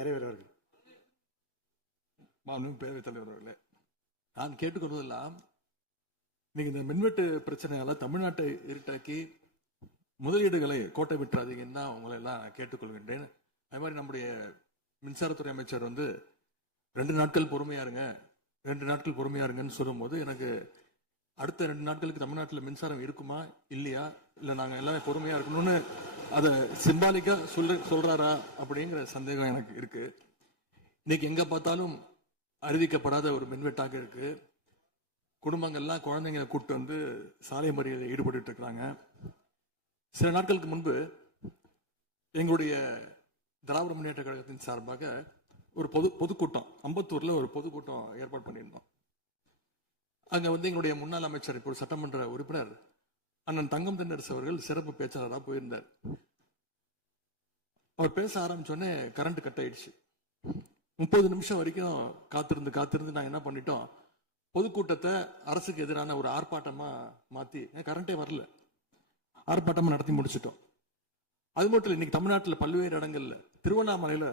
தலைவர் அவர்கள். பேரவைத் தலைவர் அவர்களே, நான் கேட்டுக்கொள்வதெல்லாம் நீங்க இந்த மின்வெட்டு பிரச்சனையால தமிழ்நாட்டை இருட்டாக்கி முதலீடுகளை கோட்டை விட்டுறாதீங்கன்னு தான் உங்களை எல்லாம் கேட்டுக்கொள்கின்றேன். அது மாதிரி நம்முடைய மின்சாரத்துறை அமைச்சர் 2 நாட்கள் பொறுமையா இருங்க, 2 நாட்கள் பொறுமையா இருங்கன்னு சொல்லும் போது எனக்கு அடுத்த 2 நாட்களுக்கு தமிழ்நாட்டில் மின்சாரம் இருக்குமா இல்லையா, இல்லை நாங்க எல்லாமே பொறுமையா இருக்கணும்னு அதை சிம்பாலிக்கா சொல்றாரா அப்படிங்கிற சந்தேகம் எனக்கு இருக்கு. இன்னைக்கு எங்க பார்த்தாலும் அறிவிக்கப்படாத ஒரு மின்வெட்டாக இருக்கு. குடும்பங்கள்லாம் குழந்தைங்களை கூப்பிட்டு சாலை மறியலில் ஈடுபட்டு இருக்கிறாங்க. சில நாட்களுக்கு முன்பு எங்களுடைய திராவிட முன்னேற்ற கழகத்தின் சார்பாக ஒரு பொதுக்கூட்டம் அம்பத்தூர்ல ஒரு பொதுக்கூட்டம் ஏற்பாடு பண்ணியிருந்தோம். அங்க எங்களுடைய முன்னாள் அமைச்சர், இப்போ சட்டமன்ற உறுப்பினர் அண்ணன் தங்கம் தென்னரசு அவர்கள் சிறப்பு பேச்சாளராக போயிருந்தார். அவர் பேச ஆரம்பிச்சோடனே கரண்ட் கட் ஆயிடுச்சு. 30 நிமிஷம் வரைக்கும் காத்திருந்து நாங்க என்ன பண்ணிட்டோம், பொதுக்கூட்டத்தை அரசுக்கு எதிரான ஒரு ஆர்ப்பாட்டமா மாத்தி, கரண்டே வரல, ஆர்ப்பாட்டமா நடத்தி முடிச்சிட்டோம். அது மட்டும் இல்லை, இன்னைக்கு தமிழ்நாட்டில் பல்வேறு இடங்கள்ல, திருவண்ணாமலையில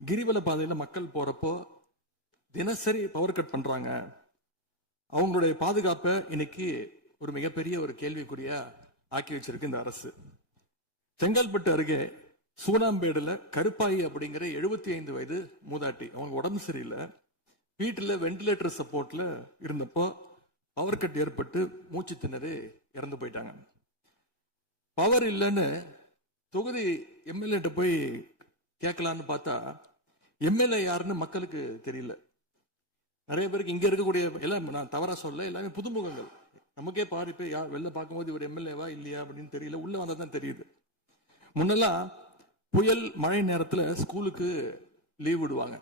கிரிவல பாதையில மக்கள் போறப்போ தினசரி பவர் கட் பண்றாங்க. அவங்களுடைய பாதுகாப்பை இன்னைக்கு ஒரு மிகப்பெரிய ஒரு கேள்விக்குறியா ஆக்கி வச்சிருக்கு இந்த அரசு. செங்கல்பட்டு அருகே சூனாம்பேடுல கருப்பாயி அப்படிங்கிற 75 வயது மூதாட்டி, அவங்க உடம்பு சரியில்லை, வீட்டுல வெண்டிலேட்டர் சப்போர்ட்ல இருந்தப்போ பவர் கட் ஏற்பட்டு மூச்சு திணறி இறந்து போயிட்டாங்க. பவர் இல்லைன்னு தொகுதி எம்எல்ஏ போய் கேட்கலான்னு பார்த்தா எம்எல்ஏ யாருன்னு மக்களுக்கு தெரியல. நிறைய பேருக்கு இங்க இருக்கக்கூடிய எல்லாம், நான் தவறா சொல்ல, எல்லாமே புதுமுகங்கள். நமக்கே பாதிப்பு, வெளில பார்க்கும்போது இவர் எம்எல்ஏவா இல்லையா அப்படின்னு தெரியல, உள்ள வந்தாதான் தெரியுது. முன்னெல்லாம் புயல் மழை நேரத்துல ஸ்கூலுக்கு லீவ் விடுவாங்க.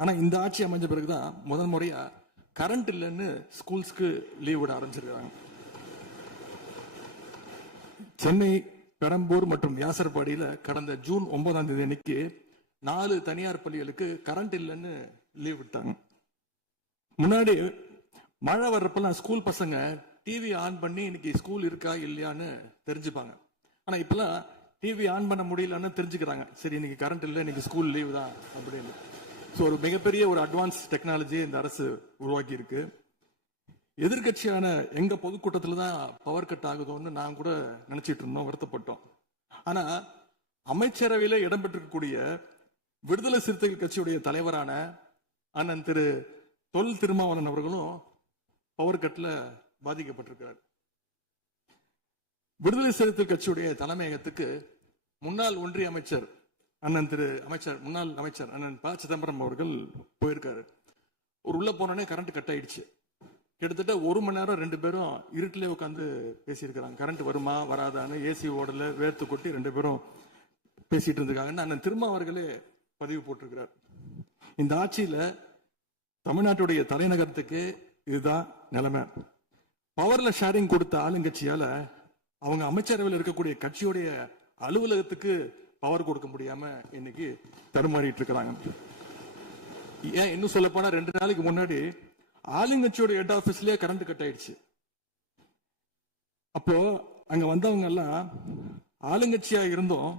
ஆனா இந்த ஆட்சி அமைஞ்ச பிறகுதான் முதல் முறையா கரண்ட் இல்லைன்னு ஸ்கூல்ஸ்க்கு லீவ் விட ஆரம்பிச்சிருக்காங்க. சென்னை, பெரம்பூர் மற்றும் வியாசர்பாடியில கடந்த ஜூன் 9ஆம் தேதி அன்னைக்கு 4 தனியார் பள்ளிகளுக்கு கரண்ட் இல்லைன்னு லீவ் விட்டாங்க. முன்னாடி மழை வர்றப்பெல்லாம் ஸ்கூல் பசங்க டிவி ஆன் பண்ணி இன்னைக்கு ஸ்கூல் இருக்கா இல்லையான்னு தெரிஞ்சுப்பாங்க. ஆனா இப்பெல்லாம் டிவி ஆன் பண்ண முடியலன்னு தெரிஞ்சுக்கிறாங்க, சரி இன்னைக்கு கரண்ட் இல்லை, இன்னைக்கு ஸ்கூல் லீவ் தான் அப்படின்னு. ஸோ ஒரு மிகப்பெரிய ஒரு அட்வான்ஸ் டெக்னாலஜி இந்த அரசு உருவாக்கி இருக்கு. எதிர்கட்சியான எங்க பொதுக்கூட்டத்துல தான் பவர் கட் ஆகுதோன்னு நான் கூட நினைச்சிட்டு இருந்தோம், வருத்தப்பட்டோம். ஆனா அமைச்சரவையில இடம்பெற்றிருக்கக்கூடிய விடுதலை சிறுத்தைகள் கட்சியுடைய தலைவரான அண்ணன் திரு தொல் திருமாவளவன் அவர்களும் பவர் கட்ல பாதிக்கப்பட்டிருக்கிறார். விடுதலை சிறுத்தைகள் கட்சியுடைய தலைமையகத்துக்கு முன்னாள் ஒன்றிய அமைச்சர் முன்னாள் அமைச்சர் அண்ணன் ப சிதம்பரம் அவர்கள் போயிருக்காரு. ஒரு உள்ள போனோடனே கரண்ட் கட் ஆயிடுச்சு. கிட்டத்தட்ட 1 மணி நேரம் 2 பேரும் இருட்டிலே உட்காந்து பேசியிருக்கிறாங்க. கரண்ட் வருமா வராதான்னு ஏசி ஓடல, வேர்த்து கொட்டி 2 பேரும் பேசிட்டு இருந்திருக்காங்கன்னு அண்ணன் திருமா அவர்களே பதிவு போட்டிருக்கிறார். இந்த ஆட்சியில தமிழ்நாட்டுடைய தலைநகரத்துக்கு இதுதான் நிலைமை. பவர்ல ஷேரிங் கொடுத்த ஆளுங்கட்சியால அவங்க அமைச்சரவையில் இருக்கக்கூடிய கட்சியுடைய அலுவலகத்துக்கு பவர் கொடுக்க முடியாம இன்னைக்கு தருமாறிட்டு இருக்கிறாங்க. ஏன் இன்னும் சொல்ல போனா 2 நாளைக்கு முன்னாடி ஆளுங்கட்சியோட ஹெட் ஆபீஸ்லயே கரண்ட் கட் ஆயிடுச்சு. அப்போ அங்க வந்தவங்க எல்லாம் ஆளுங்கட்சியா இருந்தோம்,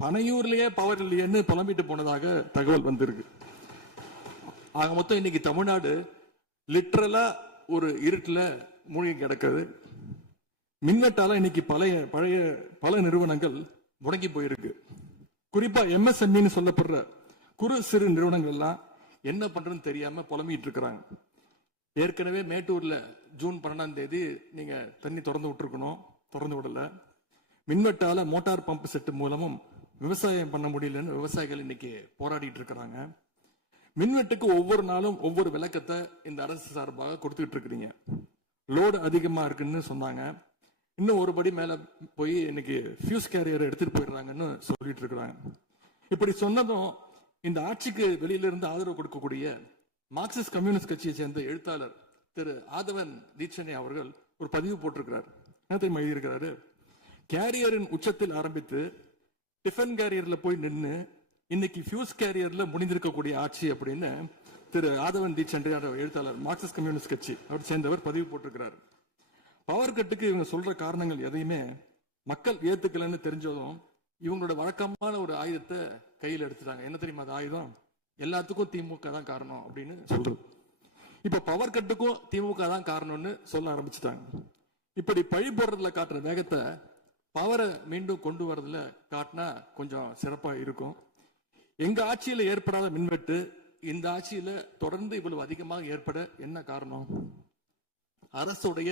பனையூர்லயே பவர் இல்லையேன்னு புலம்பிட்டு போனதாக தகவல் வந்திருக்கு. ஆக மொத்தம் இன்னைக்கு தமிழ்நாடு லிட்டரலா ஒரு இருட்டுல மூழ்கி கிடக்குது. மின்வெட்டால இன்னைக்கு பல நிறுவனங்கள் முடங்கி போயிருக்கு. குறிப்பா எம்எஸ்எம்இன்னு சொல்லப்படுற குறு சிறு நிறுவனங்கள் எல்லாம் என்ன பண்றதுன்னு தெரியாம புலம்பிட்டு இருக்கிறாங்க. ஏற்கனவே மேட்டூர்ல ஜூன் 12ஆம் தேதி நீங்க தண்ணி திறந்து விட்டுருக்கணும், திறந்து விடல. மின்வெட்டால மோட்டார் பம்பு செட்டு மூலமும் விவசாயம் பண்ண முடியலன்னு விவசாயிகள் இன்னைக்கு போராடிட்டு இருக்கிறாங்க. மின்வெட்டுக்கு ஒவ்வொரு நாளும் ஒவ்வொரு விளக்கத்தை இந்த அரசு சார்பாக கொடுத்துட்டு இருக்கிறீங்க. லோடு அதிகமா இருக்குன்னு சொன்னாங்க, இன்னும் ஒரு படி மேல போய் இன்னைக்கு ஃபியூஸ் கேரியர் எடுத்துட்டு போயிடுறாங்கன்னு சொல்லிட்டு இருக்கிறாங்க. இப்படி சொன்னதும் இந்த ஆட்சிக்கு வெளியில இருந்து ஆதரவு கொடுக்கக்கூடிய மார்க்சிஸ்ட் கம்யூனிஸ்ட் கட்சியை சேர்ந்த எழுத்தாளர் திரு ஆதவன் தீட்சணை அவர்கள் ஒரு பதிவு போட்டிருக்கிறார். என்னத்தையும் எழுதியிருக்கிறாரு, கேரியரின் உச்சத்தில் ஆரம்பித்து டிஃபன் கேரியர்ல போய் நின்று இன்னைக்கு ஃபியூஸ் கேரியர்ல முடிந்திருக்கக்கூடிய ஆட்சி அப்படின்னு திரு ஆதவன் தீட்சணை எழுத்தாளர் மார்க்சிஸ்ட் கம்யூனிஸ்ட் கட்சி அவர் சேர்ந்தவர் பதிவு போட்டிருக்கிறார். பவர் கட்டுக்கு இவங்க சொல்ற காரணங்கள் எதையுமே மக்கள் ஏத்துக்கலன்னு தெரிஞ்சதும் இவங்களோட வழக்கமான ஒரு ஆயுதத்தை கையில் எடுத்துட்டாங்க. என்ன தெரியுமா அது ஆயுதம்? எல்லாத்துக்கும் திமுக தான் காரணம் அப்படின்னு சொல்றது. இப்ப பவர் கட்டுக்கும் திமுக தான் காரணம்னு சொல்ல ஆரம்பிச்சுட்டாங்க. இப்படி பழி போடுறதுல காட்டுற வேகத்தை பவரை மீண்டும் கொண்டு வரதுல காட்டினா கொஞ்சம் சிறப்பா இருக்கும். எங்க ஆட்சியில ஏற்படாத மின்வெட்டு இந்த ஆட்சியில தொடர்ந்து இவ்வளவு அதிகமாக ஏற்பட என்ன காரணம்? அரசுடைய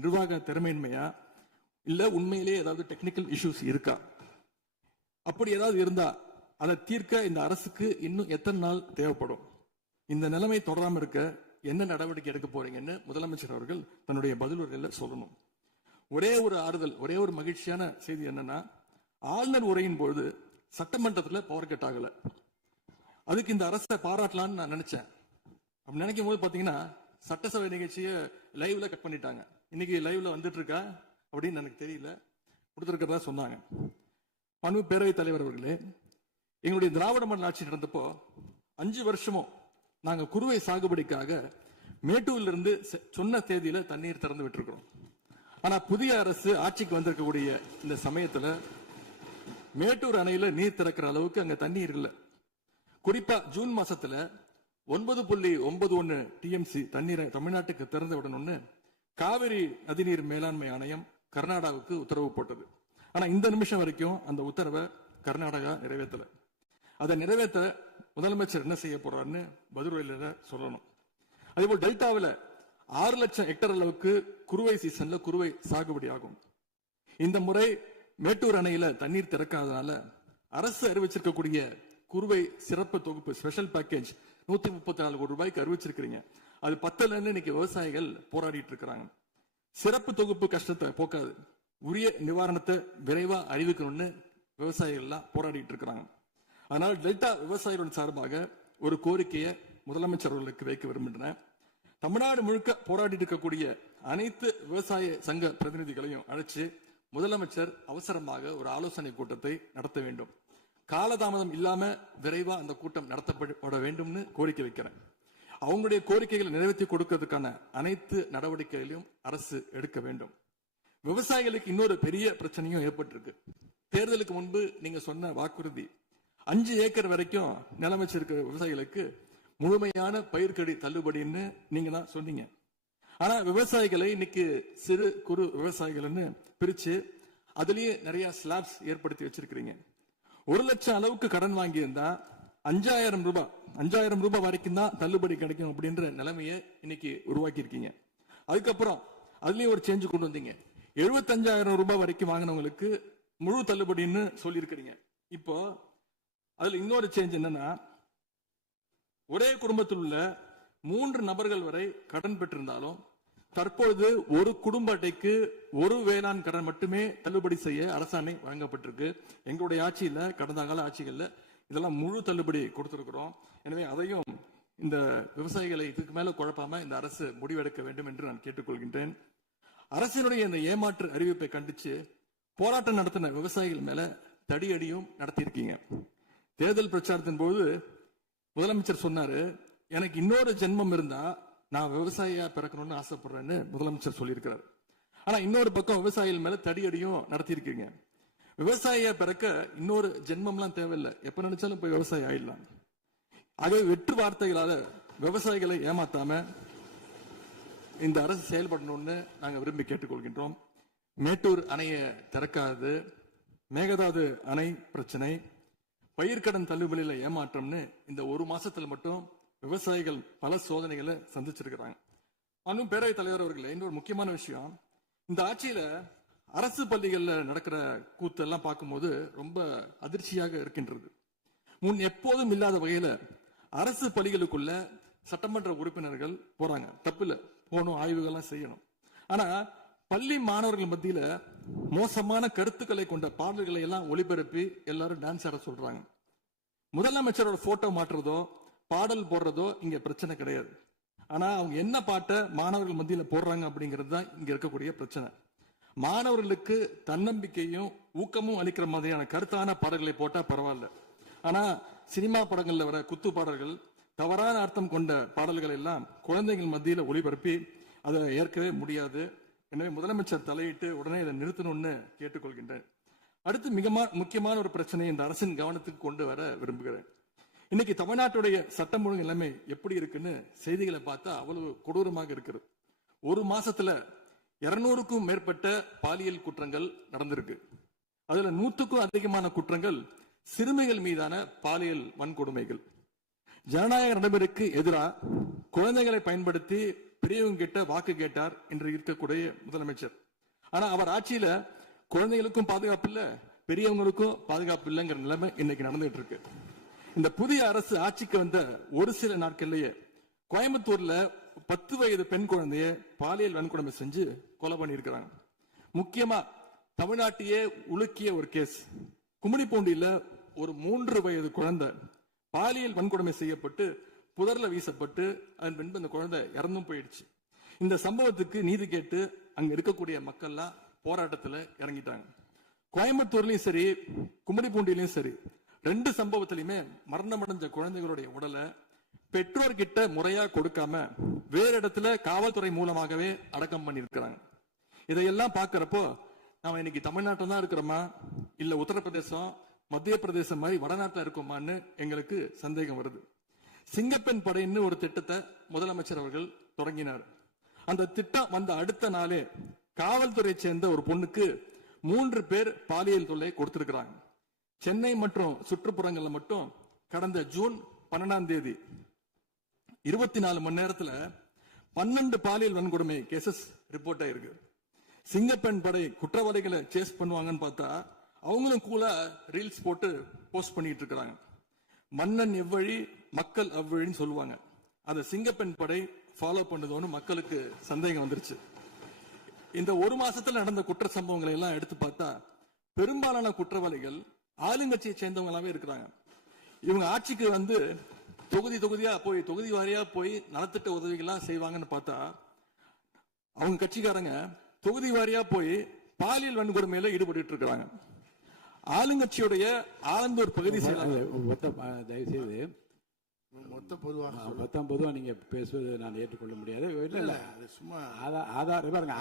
நிர்வாக திறமையின்மையா, இல்ல உண்மையிலேயே ஏதாவது டெக்னிக்கல் இஷ்யூஸ் இருக்கா? அப்படி ஏதாவது இருந்தா அதை தீர்க்க இந்த அரசுக்கு இன்னும் எத்தனை நாள் தேவைப்படும்? இந்த நிலைமை தொடராம இருக்க என்ன நடவடிக்கை எடுக்க போறீங்கன்னு முதலமைச்சர் அவர்கள் தன்னுடைய பதிலுரையில சொல்லணும். ஒரே ஒரு ஆறுதல், ஒரே ஒரு மகிழ்ச்சியான செய்தி என்னன்னா, ஆளுநர் உரையின் பொழுது சட்டமன்றத்துல பவர் கட் ஆகல. அதுக்கு இந்த அரசை பாராட்டலாம்னு நான் நினைச்சேன். அப்படி நினைக்கும் போது பாத்தீங்கன்னா சட்டசபை நிகழ்ச்சியை லைவ்ல கட் பண்ணிட்டாங்க. இன்னைக்கு லைவ்ல வந்துட்டு இருக்கா அப்படின்னு எனக்கு தெரியல, கொடுத்திருக்கிறதா சொன்னாங்க. பணு பேரவைத் தலைவர் அவர்களே, எங்களுடைய திராவிட மாடல் ஆட்சி நடந்தப்போ 5 வருஷமும் நாங்க குறுவை சாகுபடிக்காக மேட்டூர்ல இருந்து சொன்ன தேதியில தண்ணீர் திறந்து விட்டுருக்கிறோம். ஆனா புதிய அரசு ஆட்சிக்கு வந்திருக்கக்கூடிய இந்த சமயத்துல மேட்டூர் அணையில நீர் திறக்கிற அளவுக்கு அங்க தண்ணீர் இல்லை. குறிப்பா ஜூன் மாசத்துல 9.91 டிஎம்சி தண்ணீரை தமிழ்நாட்டுக்கு திறந்து விடணும்னு காவிரி நதிநீர் மேலாண்மை ஆணையம் கர்நாடகாவுக்கு உத்தரவு போட்டது. ஆனா இந்த நிமிஷம் வரைக்கும் அந்த உத்தரவை கர்நாடகா நிறைவேற்றல. அதை நிறைவேற்ற முதலமைச்சர் என்ன செய்ய போறாருன்னு பதிலுரையில சொல்லணும். அதேபோல் டெல்டாவில் 6 லட்சம் ஹெக்டர் அளவுக்கு குறுவை சீசன்ல குறுவை சாகுபடி ஆகும். இந்த முறை மேட்டூர் அணையில தண்ணீர் திறக்காததால அரசு அறிவிச்சிருக்கக்கூடிய குறுவை சிறப்பு தொகுப்பு ஸ்பெஷல் பேக்கேஜ் 134 கோடி ரூபாய்க்கு அறிவிச்சிருக்கிறீங்க. அது பத்தலன்னு இன்னைக்கு விவசாயிகள் போராடிட்டு இருக்கிறாங்க. சிறப்பு தொகுப்பு கஷ்டத்தை போக்காது, உரிய நிவாரணத்தை விரைவா அறிவிக்கணும்னு விவசாயிகள் எல்லாம் போராடிட்டு இருக்கிறாங்க. அதனால டெல்டா விவசாயிகளின் சார்பாக ஒரு கோரிக்கையை முதலமைச்சர் அவர்களுக்கு வைக்க விரும்புகிறேன். தமிழ்நாடு முழுக்க போராடி இருக்கக்கூடிய அனைத்து விவசாய சங்க பிரதிநிதிகளையும் அழைச்சு முதலமைச்சர் அவசரமாக ஒரு ஆலோசனை கூட்டத்தை நடத்த வேண்டும். காலதாமதம் இல்லாம விரைவா அந்த கூட்டம் நடத்தப்பட வேண்டும்னு கோரிக்கை வைக்கிறேன். அவங்களுடைய கோரிக்கைகளை நிறைவேற்றி கொடுக்கிறதுக்கான அனைத்து நடவடிக்கைகளையும் அரசு எடுக்க வேண்டும். விவசாயிகளுக்கு இன்னொரு பெரிய பிரச்சனையும் ஏற்பட்டிருக்கு. தேர்தலுக்கு முன்பு நீங்க சொன்ன வாக்குறுதி 5 ஏக்கர் வரைக்கும் நிலம் வச்சிருக்க விவசாயிகளுக்கு முழுமையான பயிர்க்கடி தள்ளுபடின்னு நீங்க தான் சொன்னீங்க. ஆனா விவசாயிகளை இன்னைக்கு சிறு குறு விவசாயிகள்னு பிரிச்சு அதுலயே நிறைய ஸ்லாப்ஸ் ஏற்படுத்தி வச்சிருக்கிறீங்க. 1 லட்சம் அளவுக்கு கடன் வாங்கியிருந்தா 5000 ரூபாய் வரைக்கும் தான் தள்ளுபடி கிடைக்கும் அப்படின்ற நிலைமையை இன்னைக்கு உருவாக்கி இருக்கீங்க. அதுக்கப்புறம் அதுலயும் ஒரு சேஞ்ச் கொண்டு வந்தீங்க. 75,000 ரூபாய் வரைக்கும் வாங்கினவங்களுக்கு முழு தள்ளுபடின்னு சொல்லி இருக்கிறீங்க. இப்போ அதுல இன்னொரு சேஞ்ச் என்னன்னா, ஒரே குடும்பத்தில் உள்ள 3 நபர்கள் வரை கடன் பெற்றிருந்தாலும் தற்பொழுது ஒரு குடும்ப அட்டைக்கு ஒரு வேளாண் கடன் மட்டுமே தள்ளுபடி செய்ய அரசாணை வழங்கப்பட்டிருக்கு. எங்களுடைய ஆட்சியில, கடந்த கால ஆட்சிகள்ல இதெல்லாம் முழு தள்ளுபடி கொடுத்திருக்கிறோம். எனவே அதையும் இந்த விவசாயிகளை இதுக்கு மேல குழப்பாம இந்த அரசு முடிவெடுக்க வேண்டும் என்று நான் கேட்டுக்கொள்கின்றேன். அரசினுடைய இந்த ஏமாற்று அறிவிப்பை கண்டிச்சு போராட்டம் நடத்தின விவசாயிகள் மேல தடியடியும் நடத்தியிருக்கீங்க. தேர்தல் பிரச்சாரத்தின் போது முதலமைச்சர் சொன்னாரு, எனக்கு இன்னொரு ஜென்மம் இருந்தா நான் விவசாயியா பிறக்கணும்னு ஆசைப்படுறேன்னு முதலமைச்சர் சொல்லியிருக்கிறார். ஆனா இன்னொரு பக்கம் விவசாயிகள் மேல தடியடியும் நடத்தியிருக்கீங்க. விவசாயியா பிறக்க இன்னொரு ஜென்மம்லாம் தேவையில்லை, எப்ப நினைச்சாலும் போய் விவசாயி ஆயிடலாம். ஆகவே வெற்று வார்த்தைகளால விவசாயிகளை ஏமாத்தாம இந்த அரசு செயல்படணும்னு நாங்க விரும்பி கேட்டுக்கொள்கின்றோம். மேட்டூர் அணையை திறக்காது, மேகதாது அணை பிரச்சனை, பயிர்க்கடன் தள்ளுபடியில ஏமாற்றம்னு இந்த 1 மாசத்துல மட்டும் விவசாயிகள் பல சோதனைகளை சந்திச்சிருக்கிறாங்க. இன்னும் பேரவைத் தலைவர் அவர்களே, இன்னொரு முக்கியமான விஷயம், இந்த ஆட்சியில அரசு பள்ளிகள்ல நடக்கிற கூத்தெல்லாம் பார்க்கும்போது ரொம்ப அதிர்ச்சியாக இருக்கின்றது. முன் எப்போதும் இல்லாத வகையில அரசு பள்ளிகளுக்குள்ள சட்டமன்ற உறுப்பினர்கள் போறாங்க. தப்புல போகணும், ஆய்வுகள்லாம் செய்யணும். ஆனா பள்ளி மாணவர்கள் மத்தியில மோசமான கருத்துக்களை கொண்ட பாடல்களை எல்லாம் ஒளிபரப்பி எல்லாரும் டான்ஸ் ஆட சொல்றாங்க. முதலமைச்சரோட போட்டோ மாற்றுறதோ பாடல் போடுறதோ இங்க பிரச்சனை கிடையாது. ஆனா அவங்க என்ன பாட்டை மாணவர்கள் மத்தியில போடுறாங்க அப்படிங்கிறது தான் இங்க இருக்கக்கூடிய பிரச்சனை. மாணவர்களுக்கு தன்னம்பிக்கையும் ஊக்கமும் அளிக்கிற மாதிரியான கருத்தான பாடல்களை போட்டா பரவாயில்ல. ஆனா சினிமா படங்கள்ல வர குத்து பாடல்கள், தவறான அர்த்தம் கொண்ட பாடல்கள் எல்லாம் குழந்தைகள் மத்தியில ஒளிபரப்பி அதை ஏற்கவே முடியாது. எனவே முதலமைச்சர் தலையிட்டு உடனே இதை நிறுத்தணும்னு கேட்டுக்கொள்கின்றேன். அடுத்து மிக முக்கியமான ஒரு பிரச்சனையை இந்த அரசின் கவனத்துக்கு கொண்டு வர விரும்புகிறேன். இன்னைக்கு தமிழ்நாட்டுடைய சட்டம் ஒழுங்கு நிலைமை எப்படி இருக்குன்னு செய்திகளை பார்த்தா அவ்வளவு கொடூரமாக இருக்குது. ஒரு மாசத்துல 200க்கும் மேற்பட்ட பாலியல் குற்றங்கள் நடந்திருக்கு. அதுல 100க்கும் அதிகமான குற்றங்கள் சிறுமிகள் மீதான பாலியல் வன்கொடுமைகள். ஜனநாயக நடைமுறைக்கு எதிராக குழந்தைகளை பயன்படுத்தி பெரியவங்க கிட்ட வாக்கு கேட்டார் என்று இருக்கக்கூடிய முதலமைச்சர். ஆனா அவர் ஆட்சியில குழந்தைகளுக்கும் பாதுகாப்பு இல்ல, பெரியவங்களுக்கும் பாதுகாப்பு இல்லைங்கிற நிலைமை இன்னைக்கு நடந்துட்டு இருக்கு. இந்த புதிய அரசு ஆட்சிக்கு வந்த ஒரு சில நாட்கள்லயே கோயம்புத்தூர்ல 10 வயது பெண் குழந்தைய பாலியல் வன்கொடுமை செஞ்சு கொலை பண்ணியிருக்கிறாங்க. முக்கியமா தமிழ்நாட்டையே உலுக்கிய ஒரு கேஸ், கும்மிடிப்பூண்டியில ஒரு 3 வயது குழந்தை பாலியல் வன்கொடுமை செய்யப்பட்டு புதர்ல வீசப்பட்டு அதன் பின்பு அந்த குழந்தை இறந்தும் போயிடுச்சு. இந்த சம்பவத்துக்கு நீதி கேட்டு அங்க இருக்கக்கூடிய மக்கள்லாம் போராட்டத்துல இறங்கிட்டாங்க. கோயம்புத்தூர்லயும் சரி, கும்மிடிப்பூண்டியிலும் சரி, 2 சம்பவத்திலுமே மரணமடைஞ்ச குழந்தைகளுடைய உடலை பெற்றோர்கிட்ட முறையா கொடுக்காம வேற இடத்துல காவல்துறை மூலமாகவே அடக்கம் பண்ணிருக்கிறாங்க. இதையெல்லாம் பாக்குறப்போ நாம இன்னைக்கு தமிழ்நாட்டில் தான் இருக்கிறோமா, இல்ல உத்தரப்பிரதேசம், மத்திய பிரதேசம் மாதிரி வடநாட்டில் இருக்கோமான்னு எங்களுக்கு சந்தேகம் வருது. சிங்கப்பெண் படைன்னு ஒரு திட்டத்தை முதலமைச்சர் அவர்கள் தொடங்கினார். அந்த திட்டம் வந்த அடுத்த நாளே காவல்துறை சேர்ந்த ஒரு பொண்ணுக்கு 3 பேர் பாலியல் தொல்லை கொடுத்திருக்கிறாங்க. சென்னை மற்றும் சுற்றுப்புறங்கள்ல மட்டும் கடந்த ஜூன் 12ஆம் தேதி 24 மணி நேரத்துல 12 பாலியல் வன்கொடுமை கேசஸ் ரிப்போர்ட் ஆயிருக்கு. சிங்கப்பெண் படை குற்றவாளிகளை சேஸ் பண்ணுவாங்கன்னு பார்த்தா அவங்களும் கூட ரீல்ஸ் போட்டு போஸ்ட் பண்ணிட்டு இருக்காங்க. மன்னன் எவ்வழி மக்கள் அவ்வழின்னு சொல்லுவாங்க. அதை சிங்கப்பெண் படை ஃபாலோ பண்ணுதோன்னு மக்களுக்கு சந்தேகம் வந்துருச்சு. இந்த ஒரு மாசத்துல நடந்த குற்ற சம்பவங்களை எல்லாம் எடுத்து பார்த்தா பெரும்பாலான குற்றவாளிகள் ஆளுங்கட்சியை சேர்ந்தவங்களாவே இருக்கிறாங்க. இவங்க ஆட்சிக்கு வந்து தொகுதியா போய் தொகுதி வாரியா போய் நலத்திட்ட உதவிகளா செய்வாங்கன்னு பார்த்தா அவங்க கட்சிக்காரங்க தொகுதி வாரியா போய் பாலியல் வன்கொடுமையில ஈடுபட்டு இருக்காங்க. ஆளுங்கட்சியுடைய ஆலந்தூர் பகுதி தயவுசெய்து மொத்தம் பொதுவா நீங்க பேசுவது நான் ஏற்றுக்கொள்ள முடியாது. இல்ல சும்மா ஆதார் பாருங்க,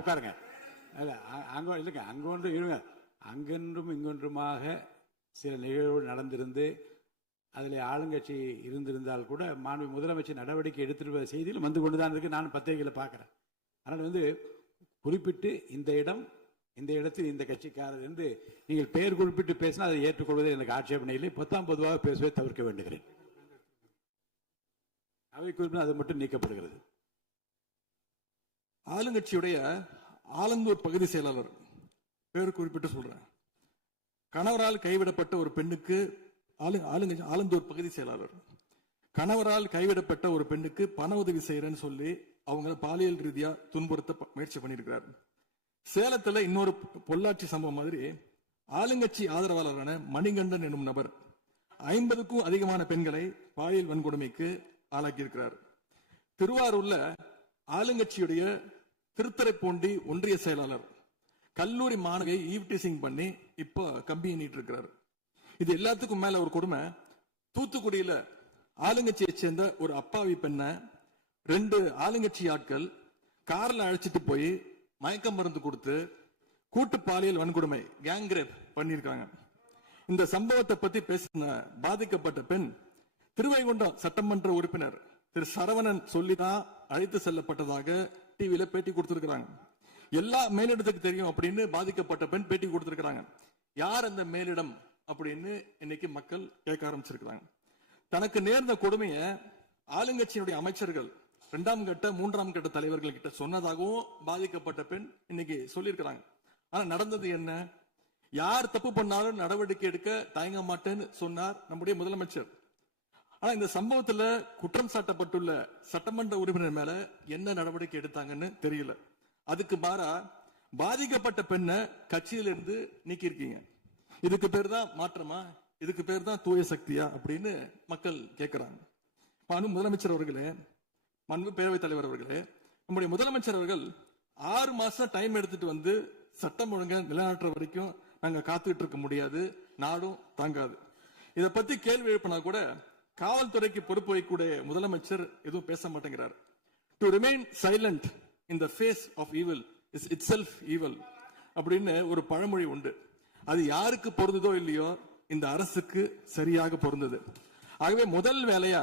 உட்காருங்க. அங்கொன்றும் இங்கொன்றுமாக சில நிகழ்வுகள் நடந்திருந்து அதில் ஆளுங்கட்சி இருந்திருந்தால் கூட மாண்பு முதலமைச்சர் நடவடிக்கை எடுத்துட்டு செய்தியில் வந்து கொண்டுதான் இருக்கு. நான் பத்திரிகைகளை பார்க்கிறேன். அதனால் குறிப்பிட்டு இந்த இடத்தில் இந்த கட்சிக்காரர் என்று நீங்கள் பெயர் குறிப்பிட்டு பேசினா அதை ஏற்றுக்கொள்வதில் எனக்கு ஆட்சேபனை இல்லை. பொதுவாக பேசுவதை தவிர்க்க வேண்டுகிறேன். அவை குறிப்பிட்டு அது மட்டும் நீக்கப்படுகிறது. ஆளுங்கட்சியுடைய ஆலந்தூர் பகுதி செயலாளர் பேர் குறிப்பிட்டு சொல்றேன். கணவரால் கைவிடப்பட்ட ஒரு பெண்ணுக்கு ஆலந்தூர் பகுதி செயலாளர் கணவரால் கைவிடப்பட்ட ஒரு பெண்ணுக்கு பண உதவி செய்யறேன்னு சொல்லி அவங்க பாலியல் ரீதியா துன்புறுத்த முயற்சி பண்ணிருக்கிறார். சேலத்துல இன்னொரு பொள்ளாச்சி சம்பவம் மாதிரி ஆளுங்கட்சி ஆதரவாளரான மணிகண்டன் என்னும் நபர் 50க்கும் அதிகமான பெண்களை பாலியல் வன்கொடுமைக்கு ஆளாக்கி இருக்கிறார். திருவாரூர்ல ஆளுங்கட்சியுடைய திருத்துறைப்பூண்டி ஒன்றிய செயலாளர் கல்லூரி மாணவியை ஈவ்டீசிங் பண்ணி இப்ப கம்பி எண்ணிட்டு இருக்கிறார். இது எல்லாத்துக்கும் மேல ஒரு கொடுமை, தூத்துக்குடியில ஆளுங்கட்சியை சேர்ந்த ஒரு அப்பாவி பெண்ணை 2 ஆளுங்கட்சி ஆட்கள் கார்ல அழைச்சிட்டு போய் மயக்க மருந்து கொடுத்து கூட்டு பாலியல் வன்கொடுமை கேங் ரேப் பண்ணிருக்காங்க. இந்த சம்பவத்தை பத்தி பேசின பாதிக்கப்பட்ட பெண் திருவைகுண்டம் சட்டமன்ற உறுப்பினர் திரு சரவணன் சொல்லிதான் அழைத்து செல்லப்பட்டதாக டிவியில பேட்டி கொடுத்திருக்கிறாங்க. எல்லா மேலிடத்துக்கு தெரியும் அப்படின்னு பாதிக்கப்பட்ட பெண் பேட்டி கொடுத்திருக்கிறாங்க. யார் அந்த மேலிடம் அப்படின்னு இன்னைக்கு மக்கள் கேட்க ஆரம்பிச்சிருக்கிறாங்க. தனக்கு நேர்ந்த கொடுமையை ஆளுங்கட்சியினுடைய அமைச்சர்கள் 2ஆம் கட்ட 3ஆம் கட்ட தலைவர்கள் கிட்ட சொன்னதாகவும் பாதிக்கப்பட்ட பெண் இன்னைக்கு சொல்லியிருக்கிறாங்க. ஆனா நடந்தது என்ன? யார் தப்பு பண்ணாலும் நடவடிக்கை எடுக்க தயங்க மாட்டேன்னு சொன்னார் நம்முடைய முதலமைச்சர். ஆனா இந்த சம்பவத்துல குற்றம் சாட்டப்பட்டுள்ள சட்டமன்ற உறுப்பினர் மேல என்ன நடவடிக்கை எடுத்தாங்கன்னு தெரியல. அதுக்கு மாறா பாதிக்கப்பட்ட பெண்ணை கட்சியிலிருந்து நீக்கி இருக்கீங்க. இதுக்கு பேர் தான் மாற்றமா? இதுக்கு பேர் தான் தூய சக்தியா அப்படின்னு மக்கள் கேட்கிறாங்க. முதலமைச்சர் அவர்களே, மாண்பு பேரவைத் தலைவர் அவர்களே, நம்முடைய முதலமைச்சர் அவர்கள் 6 மாசம் டைம் எடுத்துட்டு வந்து சட்டம் ஒழுங்கை நிலைநாட்டுற வரைக்கும் நாங்க காத்துக்கிட்டு இருக்க முடியாது, நாடும் தாங்காது. இதை பத்தி கேள்வி எழுப்பினா கூட காவல்துறைக்கு பொறுப்பு வைக்கக்கூடிய முதலமைச்சர் எதுவும் பேச மாட்டேங்கிறார். To remain silent in the face of evil is itself evil அப்படின்னு ஒரு பழமொழி உண்டு. அது யாருக்கு பொருந்ததோ இல்லையோ இந்த அரசுக்கு சரியாக பொருந்தது. ஆகவே முதல் வேலையா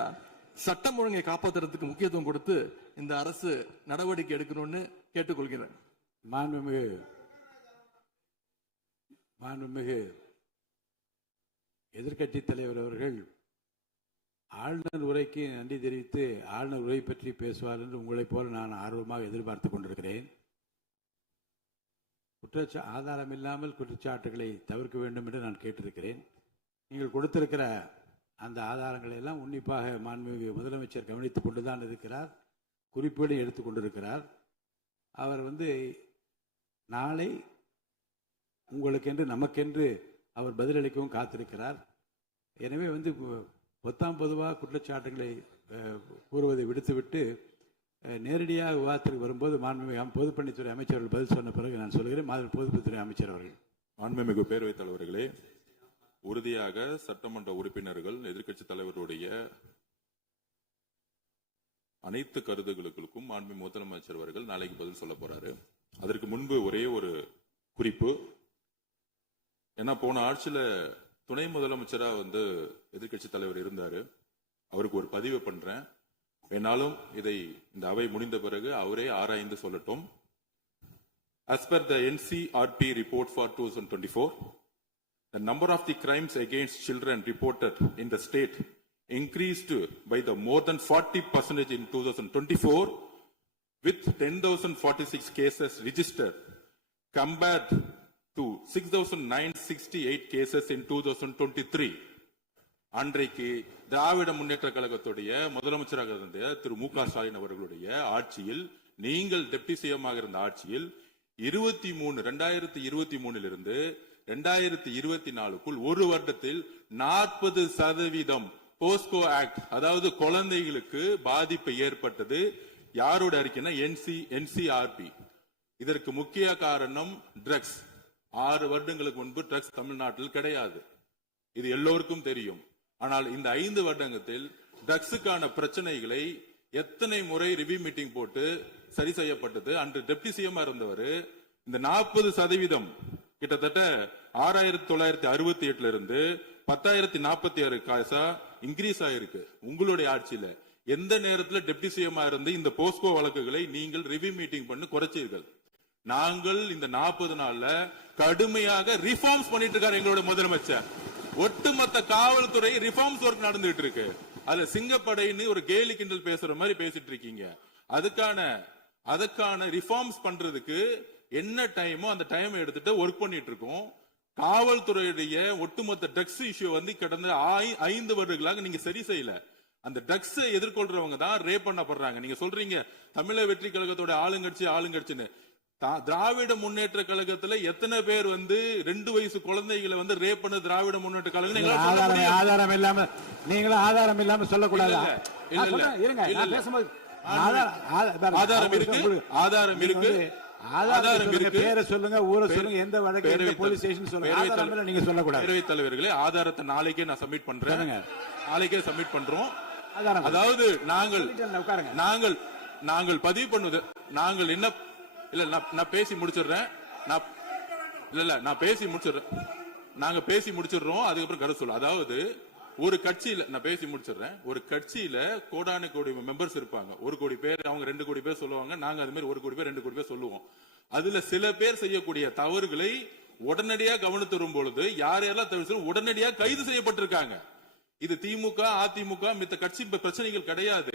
சட்டம் ஒழுங்கை காப்பாற்றுறதுக்கு முக்கியத்துவம் கொடுத்து இந்த அரசு நடவடிக்கை எடுக்கணும்னு கேட்டுக்கொள்கிறேன். மாண்புமிகு எதிர்க்கட்சி தலைவர் அவர்கள் ஆளுநர் உரைக்கு நன்றி தெரிவித்து ஆளுநர் உரை பற்றி பேசுவார் என்று உங்களைப் போல நான் ஆர்வமாக எதிர்பார்த்துக் கொண்டிருக்கிறேன். ஆதாரம் இல்லாமல் குற்றச்சாட்டுகளை தவிர்க்க வேண்டும் என்று நான் கேட்டிருக்கிறேன். நீங்கள் கொடுத்திருக்கிற அந்த ஆதாரங்களை எல்லாம் உன்னிப்பாக மாண்புமிகு முதலமைச்சர் கவனித்துக் கொண்டுதான் இருக்கிறார், குறிப்பீடு எடுத்துக் கொண்டிருக்கிறார். அவர் நாளை உங்களுக்கென்று நமக்கென்று அவர் பதிலளிக்கவும் காத்திருக்கிறார். எனவே பொதுவாக குற்றச்சாட்டுகளை கூறுவதை விடுத்துவிட்டு நேரடியாக விவாதத்திற்கு வரும்போது மாண்புமிகு பொதுப்பணித்துறை அமைச்சர்கள் பதில் சொன்ன பிறகு நான் சொல்கிறேன். பொதுப்பணித்துறை அமைச்சர் அவர்கள். மாண்புமிகு பேரவைத் தலைவர்களே, உறுதியாக சட்டமன்ற உறுப்பினர்கள் எதிர்க்கட்சி தலைவருடைய அனைத்து கருத்துக்களுக்கும் மாண்புமிகு முதலமைச்சர் அவர்கள் நாளைக்கு பதில் சொல்ல போறாரு. அதற்கு முன்பு ஒரே ஒரு குறிப்பு. ஏன்னா போன ஆட்சியில துணை முதலமைச்சரா எதிர்க்கட்சி தலைவர் இருந்தாரு. அவருக்கு ஒரு பதிவு பண்றேன். என்னாலும் இதை இந்த அவை முடிந்த பிறகு அவரே ஆராய்ந்து சொல்லட்டும். As per the NCRP report for 2024, the number of the crimes against children reported in the state increased by the more than 40% in 2024, with 10,046 cases registered compared to 6,968 cases in 2023. அன்றைக்கு திராவிட முன்னேற்ற கழகத்துடைய முதலமைச்சராக இருந்த திரு மு.க. ஸ்டாலின் அவர்களுடைய ஆட்சியில், நீங்கள் டெப்டி சிஎம்மாக இருந்த ஆட்சியில் 2023 2024 ஒரு வருடத்தில் 40% போஸ்கோ ஆக்ட், அதாவது குழந்தைகளுக்கு பாதிப்பு ஏற்பட்டது. யாரோட அறிக்கைன்னா NCRP. இதற்கு முக்கிய காரணம் ட்ரக்ஸ். 6 வருடங்களுக்கு முன்பு ட்ரக்ஸ் தமிழ்நாட்டில் கிடையாது, இது எல்லோருக்கும் தெரியும். ஆனால் இந்த 5 வருடத்தில் ட்ரக்ஸுக்கான பிரச்சனைகளை எத்தனை முறை ரிவ்யூ மீட்டிங் போட்டு சரி செய்யப்பட்டது. அன்று டெப்டி சிஎம் இருந்தவர் இந்த 40% கிட்டத்தட்ட 6,968 இருந்து 10,046 காசா இன்கிரீஸ் ஆயிருக்கு. உங்களுடைய ஆட்சியில எந்த நேரத்தில் டெப்டி சிஎம் இருந்து இந்த போஸ்கோ வழக்குகளை நீங்கள் ரிவ்யூ மீட்டிங் பண்ணி குறைச்சீர்கள்? நாங்கள் இந்த 40 நாள்ல கடுமையாக ரிஃபார்ம்ஸ் பண்ணிட்டு இருக்காரு எங்களுடைய முதலமைச்சர். ஒட்டுமொத்த காவல்துறை ரிஃபார்ம்ஸ் ஒர்க் நடந்துட்டு இருக்கு. அதுல சிங்கப்படைன்னு ஒரு கேலி கிண்டல் பேசுற மாதிரி பேசிட்டு இருக்கீங்க. அதுக்கான ரிஃபார்ம்ஸ் பண்றதுக்கு என்ன டைமோ அந்த டைம் எடுத்துட்டு ஒர்க் பண்ணிட்டு இருக்கோம். காவல்துறையுடைய ஒட்டுமொத்த ட்ரக்ஸ் இஷ்யூ கடந்த 5 வருடங்களாக நீங்க சரி செய்யல. அந்த ட்ரக்ஸ் எதிர்கொள்றவங்க தான் ரேப் பண்ணப்படுறாங்க. நீங்க சொல்றீங்க தமிழக வெற்றி கழகத்தோட ஆளுங்கட்சின்னு. திராவிட முன்னேற்ற கழகத்துல எத்தனை பேர் 2 வயசு குழந்தைகளை ரேப் பண்ண திராவிட முன்னேற்ற கழகம் ஆதாரம் இல்லாம நீங்களும் ஆதாரம் இல்லாம சொல்லக்கூடாது. ஆதாரம் இருக்கு. பேரை சொல்லுங்க, ஊரை சொல்லுங்க, எந்த வழக்கு போலீஸ் ஸ்டேஷன் சொல்லுங்க. நீங்க சொல்லக்கூடாது. பேரவைத் தலைவர்களே, ஆதாரத்தை நாளைக்கே நான் சப்மிட் பண்றேன். நாளைக்கே சப்மிட் பண்றோம். அதாவது நாங்கள் பதிவு பண்ணுவது, நாங்கள் என்ன இல்ல நான் பேசி முடிச்சிடுறேன். நாங்க பேசி முடிச்சிடுறோம். அதுக்கப்புறம் கருத்து சொல்ல. அதாவது ஒரு கட்சியில நான் பேசி முடிச்சிடுறேன். ஒரு கட்சியில கோடான கோடி மெம்பர்ஸ் இருப்பாங்க. 1 கோடி பேர், அவங்க 2 கோடி பேர் சொல்லுவாங்க. நாங்க அது மாதிரி 1 கோடி பேர் 2 கோடி பேர் சொல்லுவோம். அதுல சில பேர் செய்யக்கூடிய தவறுகளை உடனடியாக கவனித்து வரும் பொழுது யார் யாரெல்லாம் தவறு உடனடியாக கைது செய்யப்பட்டிருக்காங்க. இது திமுக அதிமுக மித்த கட்சி பிரச்சனைகள் கிடையாது.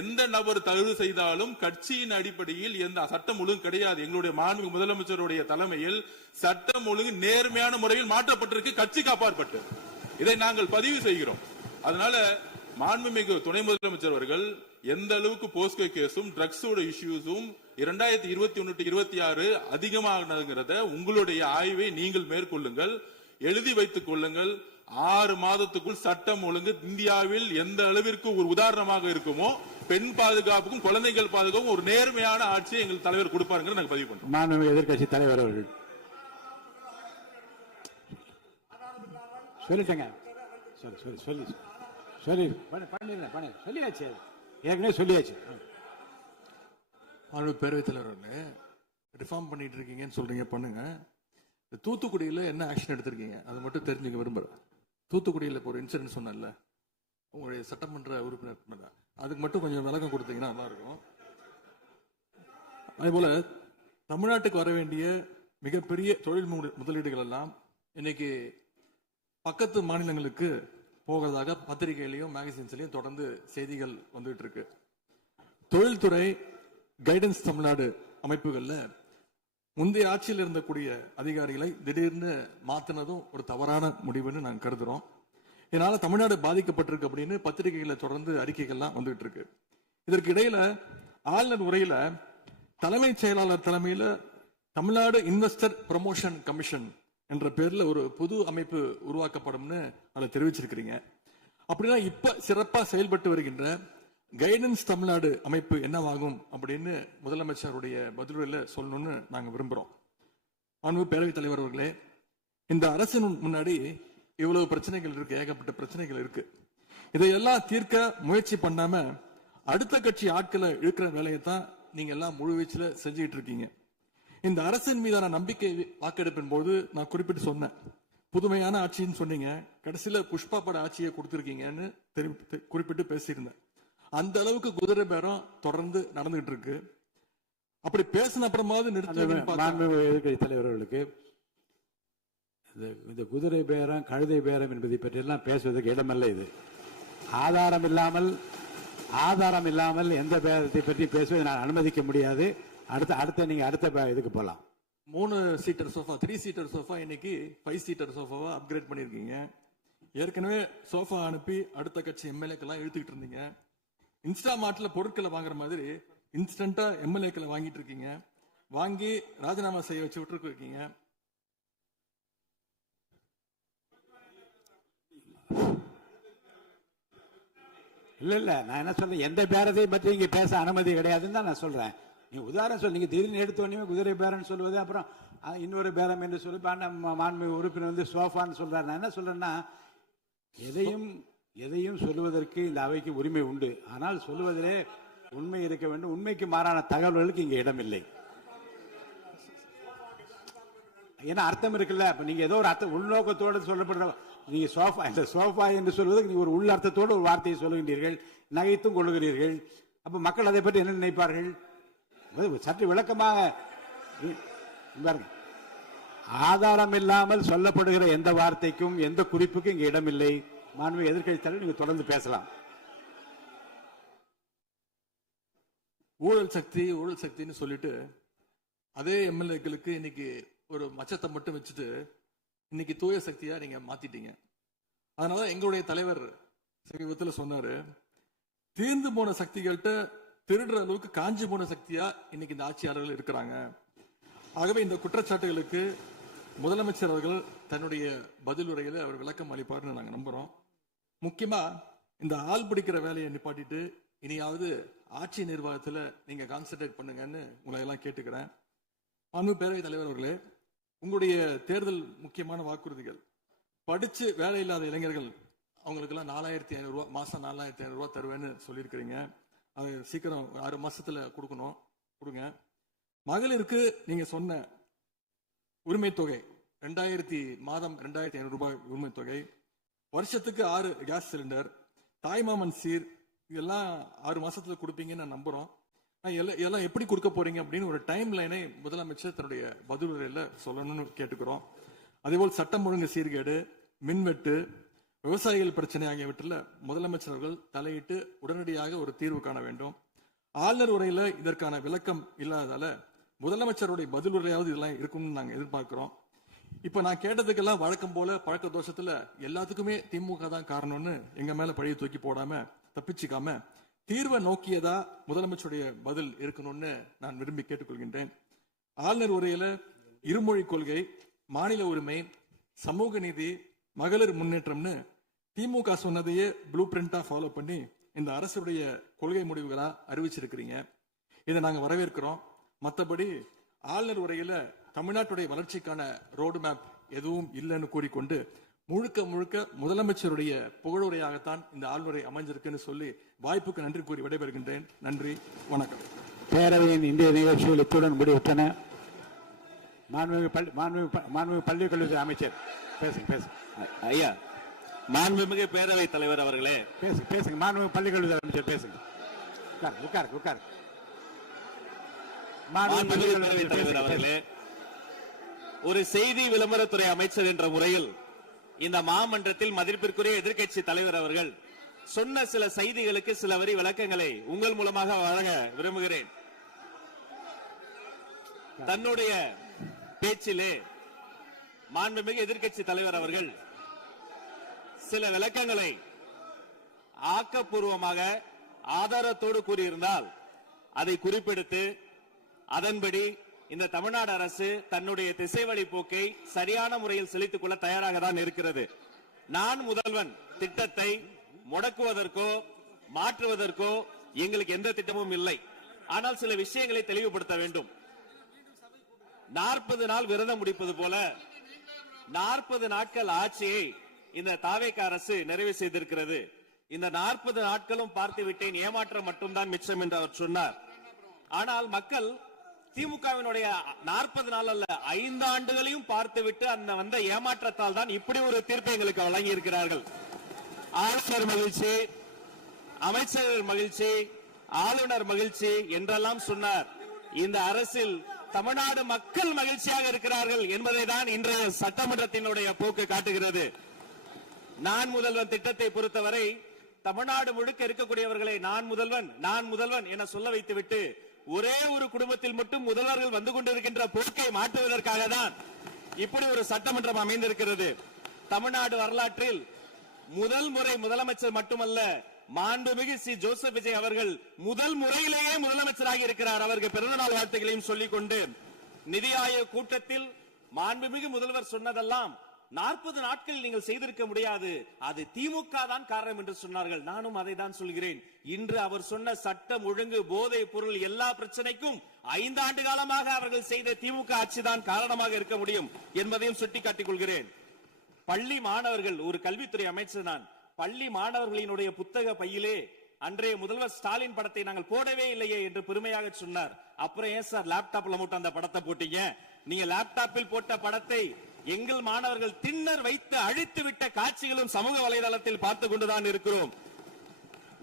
எந்த நபர் தவறு செய்தாலும் கட்சியின் அடிப்படையில் எந்த சட்டம் ஒழுங்கு கிடையாது. எங்களுடைய மாண்புமிகு முதலமைச்சருடைய தலைமையில் சட்டம் ஒழுங்கு நேர்மையான முறையில் மாற்றப்பட்டிருக்கு, கட்சிக்கு அப்பாற்பட்டு. இதை நாங்கள் பதிவு செய்கிறோம். அதனால மாண்புமிகு துணை முதலமைச்சர் அவர்கள் எந்த அளவுக்கு போஸ்கோ கேஸும் ட்ரக்ஸோட இஷ்யூஸும் 2021-26 அதிகமாகிறத உங்களுடைய ஆய்வை நீங்கள் மேற்கொள்ளுங்கள், எழுதி வைத்துக் கொள்ளுங்கள். 6 மாதத்துக்குள் சட்டம் ஒழுங்கு இந்தியாவில் எந்த அளவிற்கு ஒரு உதாரணமாக இருக்குமோ பெண் பாதுகாப்புக்கும் குழந்தைகள் பாதுகாப்பும் ஒரு நேர்மையான ஆட்சியை எங்கள் தலைவர் கொடுப்பாருங்க நாங்கள் பதிவு பண்றோம். மாண்புமிகு எதிர்க்கட்சி தலைவர் அவர்கள் சொல்லிட்டேங்க. சொல்லியாச்சு, ஏற்கனவே சொல்லியாச்சு. மாண்பு பேரவைத் தலைவர்களே, ரிஃபார்ம் பண்ணிட்டு இருக்கீங்கன்னு சொல்றீங்க, பண்ணுங்க. தூத்துக்குடியில என்ன ஆக்ஷன் எடுத்திருக்கீங்க அது மட்டும் தெரிஞ்சுக்க விரும்புறேன். தூத்துக்குடியில் இப்போ ஒரு இன்சிடென்ட் சொன்னேன்ல, உங்களுடைய சட்டமன்ற உறுப்பினர், அதுக்கு மட்டும் கொஞ்சம் விளக்கம் கொடுத்தீங்கன்னா நல்லா இருக்கும். அதே போல தமிழ்நாட்டுக்கு வர வேண்டிய மிகப்பெரிய தொழில் முதலீடுகள் எல்லாம் இன்னைக்கு பக்கத்து மாநிலங்களுக்கு போகிறதாக பத்திரிகையிலையும் மேகசின்ஸ்லயும் தொடர்ந்து செய்திகள் வந்துட்டு இருக்கு. தொழில்துறை கைடன்ஸ் தமிழ்நாடு அமைப்புகள்ல முந்தைய ஆட்சியில் இருந்தக்கூடிய அதிகாரிகளை திடீர்னு மாத்தினதும் ஒரு தவறான முடிவுன்னு நாங்கள் கருதுறோம். இதனால தமிழ்நாடு பாதிக்கப்பட்டிருக்கு அப்படின்னு பத்திரிகைகளை தொடர்ந்து அறிக்கைகள்லாம் வந்துட்டு இருக்கு. இதற்கு இடையில ஆளுநர் உரையில தலைமைச் செயலாளர் தலைமையில தமிழ்நாடு இன்வெஸ்டர் ப்ரமோஷன் கமிஷன் என்ற பேர்ல ஒரு புது அமைப்பு உருவாக்கப்படும்னு அதை தெரிவிச்சிருக்கிறீங்க. அப்படின்னா இப்ப சிறப்பா செயல்பட்டு வருகின்ற கைடன்ஸ் தமிழ்நாடு அமைப்பு என்னவாகும் அப்படின்னு முதலமைச்சருடைய பதிலுரையில சொல்லணும்னு நாங்க விரும்புறோம். மாண்பு பேரவைத் தலைவர் அவர்களே, இந்த அரசின் முன்னாடி இவ்வளவு பிரச்சனைகள் இருக்கு, ஏகப்பட்ட பிரச்சனைகள் இருக்கு. இதையெல்லாம் தீர்க்க முயற்சி பண்ணாம அடுத்த கட்சி ஆட்களை இழுக்கிற வேலையை தான் நீங்க எல்லாம் முழு வீச்சில் செஞ்சுட்டு இருக்கீங்க. இந்த அரசின் மீதான நம்பிக்கை வாக்கெடுப்பின் போது நான் குறிப்பிட்டு சொன்னேன், புதுமையான ஆட்சின்னு சொன்னீங்க, கடைசியில புஷ்பா பட ஆட்சியை கொடுத்திருக்கீங்கன்னு குறிப்பிட்டு பேசியிருந்தேன். அந்த அளவுக்கு குதிரை பேரம் தொடர்ந்து நடந்துகிட்டு இருக்கு. அப்படி பேசின அப்புறமாவது எதிர்கட்சி தலைவர்களுக்கு இந்த குதிரை பேரம் கழுதை பேரம் என்பதை பற்றி எல்லாம் பேசுவதற்கு இடமல்ல. இது ஆதாரம் இல்லாமல் எந்த பேரத்தை பற்றி பேசுவதை நான் அனுமதிக்க முடியாது. நீங்க அடுத்த இதுக்கு போலாம். 3 சீட்டர் சோஃபா 3 சீட்டர் சோஃபா இன்னைக்கு 5 சீட்டர் சோஃபாவா அப்கிரேட் பண்ணிருக்கீங்க. ஏற்கனவே சோஃபா அனுப்பி அடுத்த கட்சி எம்எல்ஏக்கெல்லாம் இழுத்துக்கிட்டு இருந்தீங்க. இன்ஸ்டா மார்ட்ல பொருட்களை வாங்குற மாதிரி இன்ஸ்டன்டா எம்எல்ஏக்களை வாங்கிட்டு இருக்கீங்க. வாங்கி ராஜினாமா செய்ய வச்சு விட்டு இருக்கீங்க. இல்ல நான் என்ன சொல்றேன், எந்த பேரத்தை பற்றி இங்க பேச அனுமதி கிடையாதுன்னு தான் நான் சொல்றேன். நீங்க உதாரணம் சொல்லி நீங்க திடீர்னு எடுத்தோடனே குதிரை பேரன்னு சொல்லுவது, அப்புறம் இன்னொரு பேரம் என்று சொல்லி மாண்புமிகு உறுப்பினர் வந்து சோஃபான்னு சொல்றாரு. நான் என்ன சொல்றேன்னா, எதையும் சொல்லுவதற்கு இந்த அவைக்கு உரிமை உண்டு. ஆனால் சொல்லுவதிலே உண்மை இருக்க வேண்டும். உண்மைக்கு மாறான தகவல்களுக்கு இங்க இடமில்லை. ஏன்னா அர்த்தம் இருக்குல்ல. இப்ப நீங்க ஏதோ ஒரு அர்த்தம் உள்நோக்கத்தோடு சொல்லப்படுற, நீங்க சோஃபா என்று சொல்வதற்கு நீங்க ஒரு உள் அர்த்தத்தோடு ஒரு வார்த்தையை சொல்லுகின்றீர்கள், நகைத்தும் கொள்ளுகிறீர்கள். அப்ப மக்கள் அதை பற்றி என்ன நினைப்பார்கள்? சற்று விளக்கமாக ஆதாரம் இல்லாமல் சொல்லப்படுகிற எந்த வார்த்தைக்கும் எந்த குறிப்புக்கும் இங்க இடமில்லை. மாண்புமிகு எதிர்க்கட்சி தலைவர், நீங்க தொடர்ந்து பேசலாம். ஊழல் சக்தின்னு சொல்லிட்டு அதே எம்எல்ஏக்களுக்கு இன்னைக்கு ஒரு மச்சத்தை மட்டும் வச்சுட்டு இன்னைக்கு தூய சக்தியா நீங்க மாத்திட்டீங்க. அதனால எங்களுடைய தலைவர் சமீபத்தில் சொன்னாரு, தீர்ந்து போன சக்திகள்கிட்ட திருடுற அளவுக்கு காஞ்சி போன சக்தியா இன்னைக்கு இந்த ஆட்சியாளர்கள் இருக்கிறாங்க. ஆகவே இந்த குற்றச்சாட்டுகளுக்கு முதலமைச்சர் அவர்கள் தன்னுடைய பதில் உரையில அவர் விளக்கம் அளிப்பார்னு நாங்க நம்புறோம். முக்கியமா இந்த ஆள் பிடிக்கிற வேலையை நிப்பாட்டிட்டு இனியாவது ஆட்சி நிர்வாகத்துல நீங்க கான்சென்ட்ரேட் பண்ணுங்கன்னு உங்களை எல்லாம் கேட்டுக்கிறேன். மாண்பு பேரவைத் தலைவர் அவர்களே, உங்களுடைய தேர்தல் முக்கியமான வாக்குறுதிகள், படிச்சு வேலை இல்லாத இளைஞர்கள் அவங்களுக்கு எல்லாம் 4500 ரூபாய் மாசம் 4500 ரூபாய் தருவேன்னு சொல்லியிருக்கிறீங்க. அது சீக்கிரம் 6 மாசத்துல கொடுங்க. மகளிருக்கு நீங்க சொன்ன உரிமை தொகை 2500 ரூபாய் உரிமை தொகை, வருஷத்துக்கு 6 கேஸ் சிலிண்டர், தாய்மாமன் சீர், இதெல்லாம் 6 மாசத்துல கொடுப்பீங்கன்னு நான் நம்புறோம். இதெல்லாம் எப்படி கொடுக்க போறீங்க அப்படின்னு ஒரு டைம் லைனை முதலமைச்சர் தன்னுடைய பதிலுரையில சொல்லணும்னு கேட்டுக்கிறோம். அதேபோல் சட்டம் ஒழுங்கு சீர்கேடு, மின்வெட்டு, விவசாயிகள் பிரச்சனை ஆகியவற்றில் முதலமைச்சர் அவர்கள் தலையிட்டு உடனடியாக ஒரு தீர்வு காண வேண்டும். ஆளுநர் உரையில இதற்கான விளக்கம் இல்லாததால முதலமைச்சருடைய பதில் உரையாவது இதெல்லாம் இருக்கும்னு நாங்க எதிர்பார்க்கிறோம். இப்ப நான் கேட்டதுக்கெல்லாம் வழக்கம் போல பழக்க தோஷத்துல எல்லாத்துக்குமே திமுக தான் காரணம்னு எங்க மேல பழிய தூக்கி போடாம தப்பிச்சுக்காம தீர்வை நோக்கியதா முதலமைச்சருடைய பதில் இருக்கணும்னு நான் விரும்பி கேட்டுக்கொள்கின்றேன். ஆளுநர் உரையில இருமொழி கொள்கை, மாநில உரிமை, சமூக நீதி, மகளிர் முன்னேற்றம்னு திமுக சொன்னதையே ப்ளூ பிரிண்டா ஃபாலோ பண்ணி இந்த அரசுடைய கொள்கை முடிவுகளா அறிவிச்சிருக்கிறீங்க. இதை நாங்க வரவேற்கிறோம். மற்றபடி ஆளுநர் உரையில தமிழ்நாட்டுடைய வளர்ச்சிக்கான ரோடு மேப் எதுவும் இல்லைன்னு கூறிக்கொண்டு முழுக்க முதலமைச்சருடைய புகழுரையாகத்தான் இந்த ஆளுநரை அமைஞ்சிருக்குன்னு சொல்லி வாய்ப்புக்கு நன்றி கூறி விடைபெறுகின்றேன். நன்றி, வணக்கம். பேரவையின் இன்றைய நிகழ்ச்சிகள் இத்துடன் முடிவுற்றன. மாண்புமிகு பள்ளி கல்வித்துறை அமைச்சர் பேசுங்க. ஐயா, மாண்புமிகு பேரவைத் தலைவர் அவர்களே, பேசுங்க. மாண்புமிகு பள்ளி கல்வித்துறை அமைச்சர் பேசுங்க. உட்கார். மாண்புமிகு பேரவைத் தலைவர் அவர்களே, ஒரு செய்தி விளம்பரத்துறை அமைச்சர் என்ற முறையில் இந்த மாமன்றத்தில் மதிப்பிற்குரிய எதிர்க்கட்சி தலைவர் அவர்கள் சொன்ன சில செய்திகளுக்கு சில வரி விளக்கங்களை உங்கள் மூலமாக வழங்க விரும்புகிறேன். தன்னுடைய பேச்சிலே மாண்புமிகு எதிர்க்கட்சி தலைவர் அவர்கள் சில விளக்கங்களை ஆக்கப்பூர்வமாக ஆதாரத்தோடு கூறியிருந்தால் அதை குறிப்பெடுத்து அதன்படி இந்த தமிழ்நாடு அரசு தன்னுடைய திசைவழி போக்கை சரியான முறையில் செலுத்திக் கொள்ள தயாராக தான் இருக்கிறது. நான் முதல்வன் திட்டத்தை முடக்குவதற்கோ மாற்றுவதற்கோ எங்களுக்கு எந்த திட்டமும் இல்லை. ஆனால் சில விஷயங்களை தெளிவுபடுத்த வேண்டும். 40 நாள் விரதம் முடிப்பது போல 40 நாட்கள் ஆட்சியை இந்த தாவேக அரசு நிறைவு செய்திருக்கிறது. இந்த 40 நாட்களும் பார்த்து விட்டேன், ஏமாற்றம் மட்டும்தான் மிச்சம் என்று அவர் சொன்னார். ஆனால் மக்கள் திமுகவினுடைய 40 நாள் அல்ல 5 ஆண்டுகளையும் பார்த்துவிட்டு அந்த வந்த ஏமாற்றத்தால் தான் இப்படி ஒரு தீர்ப்பை எங்களுக்கு வழங்கி இருக்கிறார்கள். ஆளுநர் மகிழ்ச்சி, அமைச்சர்கள் மகிழ்ச்சி, ஆளுநர் மகிழ்ச்சி என்றெல்லாம் சொன்னார். இந்த அரசில் தமிழ்நாடு மக்கள் மகிழ்ச்சியாக இருக்கிறார்கள் என்பதை தான் இன்றைய சட்டமன்றத்தினுடைய போக்கு காட்டுகிறது. நான் முதல்வன் திட்டத்தை பொறுத்தவரை தமிழ்நாடு முழுக்க இருக்கக்கூடியவர்களை நான் முதல்வன் என சொல்ல வைத்துவிட்டு ஒரே ஒரு குடும்பத்தில் மட்டும் முதல்வர்கள் வந்து கொண்டிருக்கின்ற போக்கை மாற்றுவதற்காக தான் இப்படி ஒரு சட்டமன்றம் அமைந்திருக்கிறது. தமிழ்நாடு வரலாற்றில் முதல் முறை முதலமைச்சர் மட்டுமல்ல, மாண்புமிகு சி ஜோசப் விஜய் அவர்கள் முதல் முறையிலேயே முதலமைச்சராக இருக்கிறார். அவருக்கு பிறந்தநாள் வாழ்த்துக்களையும் சொல்லிக் கொண்டு, நிதி ஆயோக் கூட்டத்தில் மாண்புமிகு முதல்வர் சொன்னதெல்லாம் 40 நாட்கள் நீங்கள் செய்திருக்க முடியாது, அது திமுக தான் காரணம் என்று சொன்னார்கள். நானும் அதை தான் சொல்கிறேன். இன்று அவர் சொன்ன சட்டம் ஒழுங்கு, போதை பொருள் எல்லா பிரச்சனைக்கும் 5 ஆண்டு காலமாக அவர்கள் செய்த திமுக ஆட்சிதான் காரணமாக இருக்க முடியும் என்பதையும் சுட்டிக்காட்டிக் கொள்கிறேன். பள்ளி மாணவர்கள், ஒரு கல்வித்துறை அமைச்சர் நான், பள்ளி மாணவர்களினுடைய புத்தக பையிலே அன்றைய முதல்வர் ஸ்டாலின் படத்தை நாங்கள் போடவே இல்லையே என்று பெருமையாக சொன்னார். அப்புறம் ஏன் சார் லேப்டாப்ல மட்டும் அந்த படத்தை போட்டீங்க? நீங்க லேப்டாப்பில் போட்ட படத்தை எங்கள் மாணவர்கள் திண்ணர் வைத்து அழித்து விட்ட காட்சிகளும் சமூக வலைதளத்தில் பார்த்துக் கொண்டுதான் இருக்கிறோம்.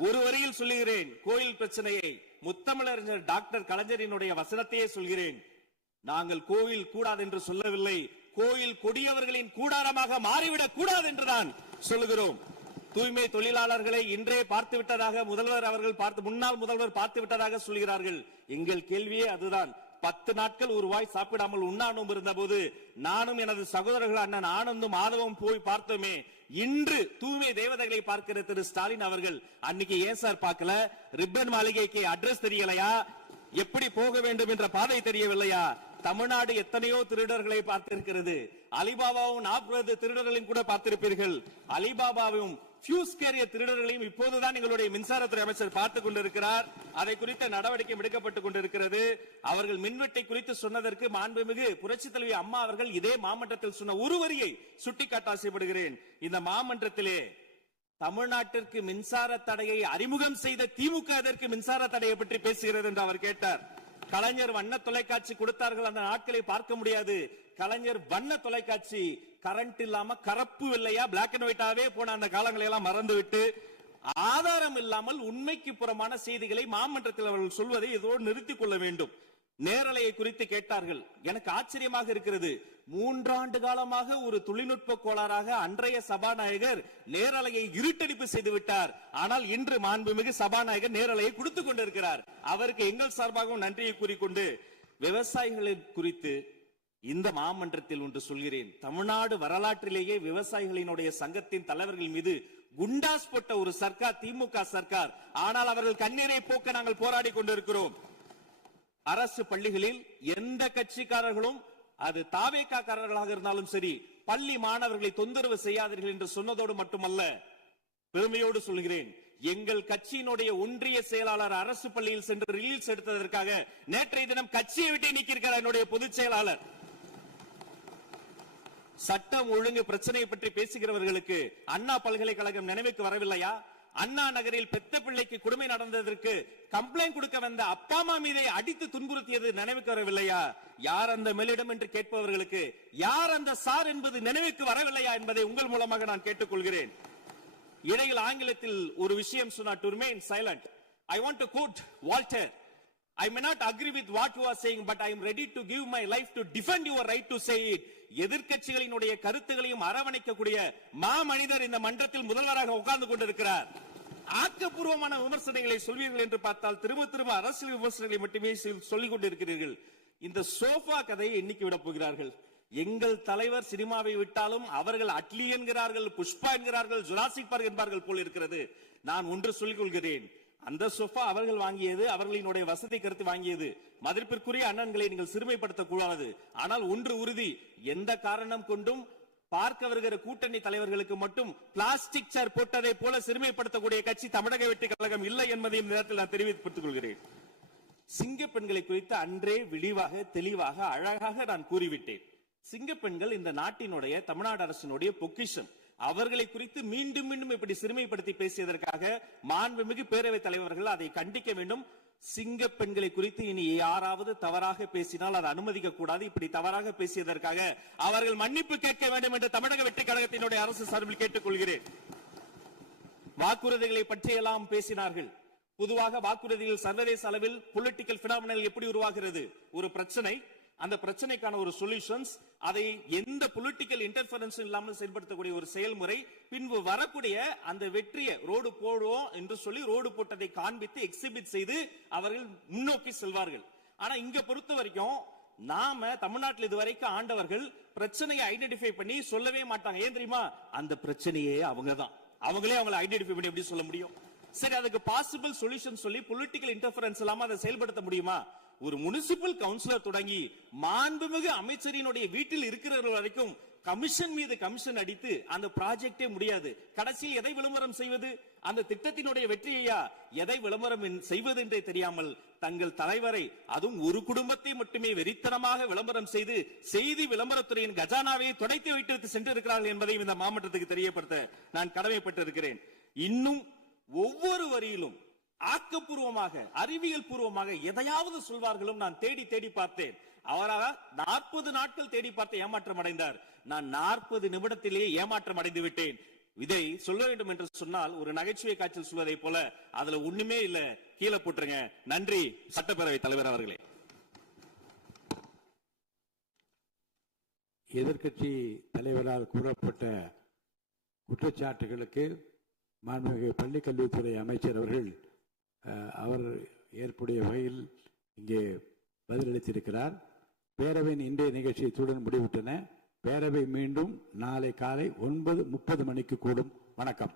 ஒரு வரியில் சொல்லுகிறேன், கோயில் பிரச்சனையை முத்தமிழறிஞர் டாக்டர் கலைஞரினுடைய வசனத்தையே சொல்கிறேன். நாங்கள் கோயில் கூடாது என்று சொல்லவில்லை, கோயில் கொடியவர்களின் கூடாரமாக மாறிவிடக் கூடாது என்றுதான் சொல்லுகிறோம். தூய்மை தொழிலாளர்களை இன்றே பார்த்து விட்டதாக முதல்வர் அவர்கள் முன்னாள் முதல்வர் பார்த்து விட்டதாக சொல்கிறார்கள். எங்கள் கேள்வியே அதுதான். 10 நாட்கள் ஒரு வாய் சாப்பிடாமல் உண்ணாநோம்பு இருந்த போது நானும் எனது சகோதரர்கள் அண்ணன் ஆனந்தும் மாதவம் போய் பார்த்தோமே. இன்று தூய்மை தேவதைகளை பார்க்கிற திரு ஸ்டாலின் அவர்கள் அன்னைக்கு ஏன் சார் பார்க்கல? ரிப்பன் மாளிகைக்கு அட்ரஸ் தெரியலையா? எப்படி போக வேண்டும் என்ற பாதை தெரியவில்லையா? தமிழ்நாடு எத்தனையோ திருடர்களை பார்த்திருக்கிறது. அலிபாபாவும் 40 திருடர்களையும் கூட பார்த்திருப்பீர்கள். அலிபாபாவும் ஃபியூஸ் கேரிய திருடர்களையும் இப்போதுதான் எங்களுடைய மின்சாரத்துறை அமைச்சர் பார்த்துக் கொண்டிருக்கிறார். அதை குறித்த நடவடிக்கை எடுக்கப்பட்டுக் கொண்டிருக்கிறது. அவர்கள் மின்வெட்டை குறித்து சொன்னதற்கு மாண்புமிகு புரட்சித் தலைவி அம்மா அவர்கள் இதே மாமன்றத்தில் சொன்ன ஒரு வரியை சுட்டிக்காட்ட ஆசைப்படுகிறேன். இந்த மாமன்றத்திலே தமிழ்நாட்டிற்கு மின்சார தடையை அறிமுகம் செய்த திமுக எதற்கு மின்சார தடையை பற்றி பேசுகிறது என்று அவர் கேட்டார். கலைஞர் வண்ண தொலைக்காட்சி கொடுத்தார்கள், அந்த நாட்களை பார்க்க முடியாது. கலைஞர் வண்ண தொலைக்காட்சி கரண்ட் இல்லாம கரப்பு இல்லையா பிளாக் அண்ட் ஒயிட்டாவே போன அந்த காலங்களை எல்லாம் மறந்துவிட்டு ஆதாரம் இல்லாமல் உண்மைக்கு புறமான செய்திகளை மாமன்றத்தில் அவர்கள் சொல்வதை இதோடு நிறுத்திக் கொள்ள வேண்டும். நேரலையை குறித்து கேட்டார்கள். எனக்கு ஆச்சரியமாக இருக்கிறது. 3 ஆண்டு காலமாக ஒரு தொழில்நுட்ப கோளாறாக அன்றைய சபாநாயகர் நேரலையை இருட்டடிப்பு செய்து விட்டார். ஆனால் இன்று மாண்புமிகு சபாநாயகர் நேரலையை கொடுத்துக் கொண்டிருக்கிறார். அவருக்கு எங்கள் சார்பாகவும் நன்றியை கூறிக்கொண்டு, விவசாயிகளின் குறித்து இந்த மாமன்றத்தில் ஒன்று சொல்கிறேன். தமிழ்நாடு வரலாற்றிலேயே விவசாயிகளினுடைய சங்கத்தின் தலைவர்கள் மீது குண்டாஸ் போட்ட ஒரு சர்க்கார் திமுக சர்க்கார். ஆனால் அவர்கள் கண்ணீரை போக்க நாங்கள் போராடி கொண்டிருக்கிறோம். அரசு பள்ளிகளில் எந்த கட்சிக்காரர்களும், அது தாவேகாரர்களாக இருந்தாலும் சரி, பள்ளி மாணவர்களை தொந்தரவு செய்யாதீர்கள் என்று சொன்னதோடு மட்டுமல்ல, பெருமையோடு சொல்கிறேன், எங்கள் கட்சியினுடைய ஒன்றிய செயலாளர் அரசு பள்ளியில் சென்று ரிலீஸ் எடுத்ததற்காக நேற்றைய தினம் கட்சியை விட்டு நீக்கியிருக்கிறார் என்னுடைய பொதுச் செயலாளர். சட்டம் ஒழுங்கு பிரச்சனை பற்றி பேசுகிறவர்களுக்கு அண்ணா பல்கலைக்கழகம் நினைவுக்கு வரவில்லையா? அண்ணா நகரில் பெத்த பிள்ளைக்கு கொடுமை நடந்ததற்கு கம்ப்ளைண்ட் கொடுக்க வந்த அப்பா அம்மா மீதே அடித்து துன்புறுத்தியது நினைவுக்கு வரவில்லையா? யார் அந்த மேலிடம் என்று கேட்பவர்களுக்கு யார் அந்த சார் என்பது நினைவுக்கு வரவில்லையா என்பதை உங்கள் மூலமாக நான் கேட்டுக்கொள்கிறேன். இடையில் ஆங்கிலத்தில் ஒரு விஷயம் சொன்னார், to remain silent. I want to quote Walter. I may not agree with what you are saying, but I am ready to give my life to defend your right to say it. எதிர்க்கட்சிகளினுடைய கருத்துகளையும் அரவணைக்கக்கூடிய மாமனிதர் இந்த மன்றத்தில் முதல்வராக உட்கார்ந்து கொண்டிருக்கிறார். ஆக்கப்பூர்வமான விமர்சனங்களை சொல்வீர்கள் என்று பார்த்தால் திரும்ப திரும்ப அரசியல் விமர்சனங்களை மட்டுமே சொல்லிக் கொண்டிருக்கிறீர்கள். இந்த சோஃபா கதையை எண்ணிக்கை விட போகிறார்கள். எங்கள் தலைவர் சினிமாவை விட்டாலும் அவர்கள் அட்லி என்கிறார்கள், புஷ்பா என்கிறார்கள், ஜுராசிக் பார்க் என்பார்கள் போல் இருக்கிறது. நான் ஒன்று சொல்லிக் கொள்கிறேன், அந்த சோஃபா அவர்கள் வாங்கியது, அவர்களினுடைய வசதி கருத்து வாங்கியது. மதிப்பிற்குரிய அண்ணன்களை நீங்கள் சிறுமைப்படுத்தக் கூடாது. ஆனால் ஒன்று உறுதி, எந்த காரணம் கொண்டும் பார்க்க வருகிற கூட்டணி தலைவர்களுக்கு மட்டும் பிளாஸ்டிக் சேர் போட்டதை போல சிறுமைப்படுத்தக்கூடிய கட்சி தமிழக வெற்றிக் கழகம் இல்லை என்பதையும் நேரத்தில் நான் தெரிவித்துக் கொள்கிறேன். சிங்க பெண்களை குறித்து அன்றே விரிவாக தெளிவாக அழகாக நான் கூறிவிட்டேன். சிங்க பெண்கள் இந்த நாட்டினுடைய தமிழ்நாடு அரசினுடைய பொக்கிஷம். அவர்களை குறித்து மீண்டும் மீண்டும் இப்படி சிறுமைப்படுத்தி பேசியதற்காக மாண்புமிகு பேரவைத் தலைவர்கள் அதை கண்டிக்க வேண்டும். சிங்க பெண்களை குறித்து இனி யாராவது தவறாக பேசினால் அதை அனுமதிக்க கூடாது. இப்படி தவறாக பேசியதற்காக அவர்கள் மன்னிப்பு கேட்க வேண்டும் என்று தமிழக வெற்றிக் கழகத்தினுடைய அரசு சார்பில் கேட்டுக்கொள்கிறேன். வாக்குறுதிகளை பற்றியெல்லாம் பேசினார்கள். பொதுவாக வாக்குறுதிகள் சர்வதேச அளவில் பொலிட்டிக்கல் பினாமினல் எப்படி உருவாகிறது? ஒரு பிரச்சனை, அந்த பிரச்சனைக்கான ஒரு சொல்யூஷன்ஸ், அதை எந்த பொலிட்டிக்கல் இன்டர்ஃபரன்ஸ் இல்லாமல் செயல்படுத்தக்கூடிய ஒரு செயல்முறை, பின்பு வரக்கூடிய அந்த வெற்றியை ரோடு போடுவோம் என்று சொல்லி ரோடு போட்டதை காண்பித்து எக்ஸிபிட் செய்து அவர்கள் முன்னோக்கி செல்வார்கள். ஆனா இங்க பொறுத்த வரைக்கும் நாம தமிழ்நாட்டில் இதுவரைக்கும் ஆண்டவர்கள் பிரச்சனையை ஐடென்டிஃபை பண்ணி சொல்லவே மாட்டாங்க. ஏன் தெரியுமா? அந்த பிரச்சனையே அவங்கதான், அவங்களே அவங்களை ஐடென்டிஃபை பண்ணி எப்படி சொல்ல முடியும்? சரி, அதுக்கு பாசிபிள் சொல்யூஷன் சொல்லி பொலிட்டிக்கல் இன்டர்ஃபரன்ஸ் இல்லாம அதை செயல்படுத்த முடியுமா? ஒரு முனிசிபல் கவுன்சிலர் தொடங்கி மாண்புமிகு அமைச்சரினுடைய வீட்டில் இருக்கிறவர்கள் வரைக்கும் கமிஷன் மீது கமிஷன் அடித்து அந்த ப்ராஜெக்டே முடியாது. கடைசியில் எதை விளம்பரம் செய்வது? அந்த திட்டத்தினுடைய வெற்றியையா? எதை விளம்பரம் செய்வது என்றே தெரியாமல் தங்கள் தலைவரை, அதுவும் ஒரு குடும்பத்தை மட்டுமே வெறித்தனமாக விளம்பரம் செய்து செய்தி விளம்பரத்துறையின் கஜானாவை துடைத்து வைத்து சென்றிருக்கிறார்கள் என்பதையும் இந்த மாவட்டத்துக்கு தெரியப்படுத்த நான் கடமைப்பட்டிருக்கிறேன். இன்னும் ஒவ்வொரு வரியிலும் ஆக்கப்பூர்வமாக அறிவியல் பூர்வமாக எதையாவது சொல்வார்களும் நான் தேடி தேடி பார்த்தேன். அவராக 40 நாட்கள் தேடி பார்த்து ஏமாற்றம் அடைந்தார். நான் 40 நிமிடத்திலேயே ஏமாற்றம் அடைந்து விட்டேன். இதை சொல்ல வேண்டும் என்று சொன்னால் ஒரு நகைச்சுவை காட்சியில் சொல்வதை போல அதுல ஒண்ணுமே இல்ல, கீழே போட்டுருங்க. நன்றி சட்டப்பேரவை தலைவர் அவர்களே. எதிர்க்கட்சி தலைவரால் கூறப்பட்ட குற்றச்சாட்டுகளுக்கு மாண்புமிகு பள்ளி கல்வித்துறை அமைச்சர் அவர்கள் அவர் ஏற்புடைய வகையில் இங்கே பதிலளித்திருக்கிறார். பேரவையின் இன்றைய நிகழ்ச்சி இத்துடன் முடிவுற்றன. பேரவை மீண்டும் நாளை காலை 9:30 மணிக்கு கூடும். வணக்கம்.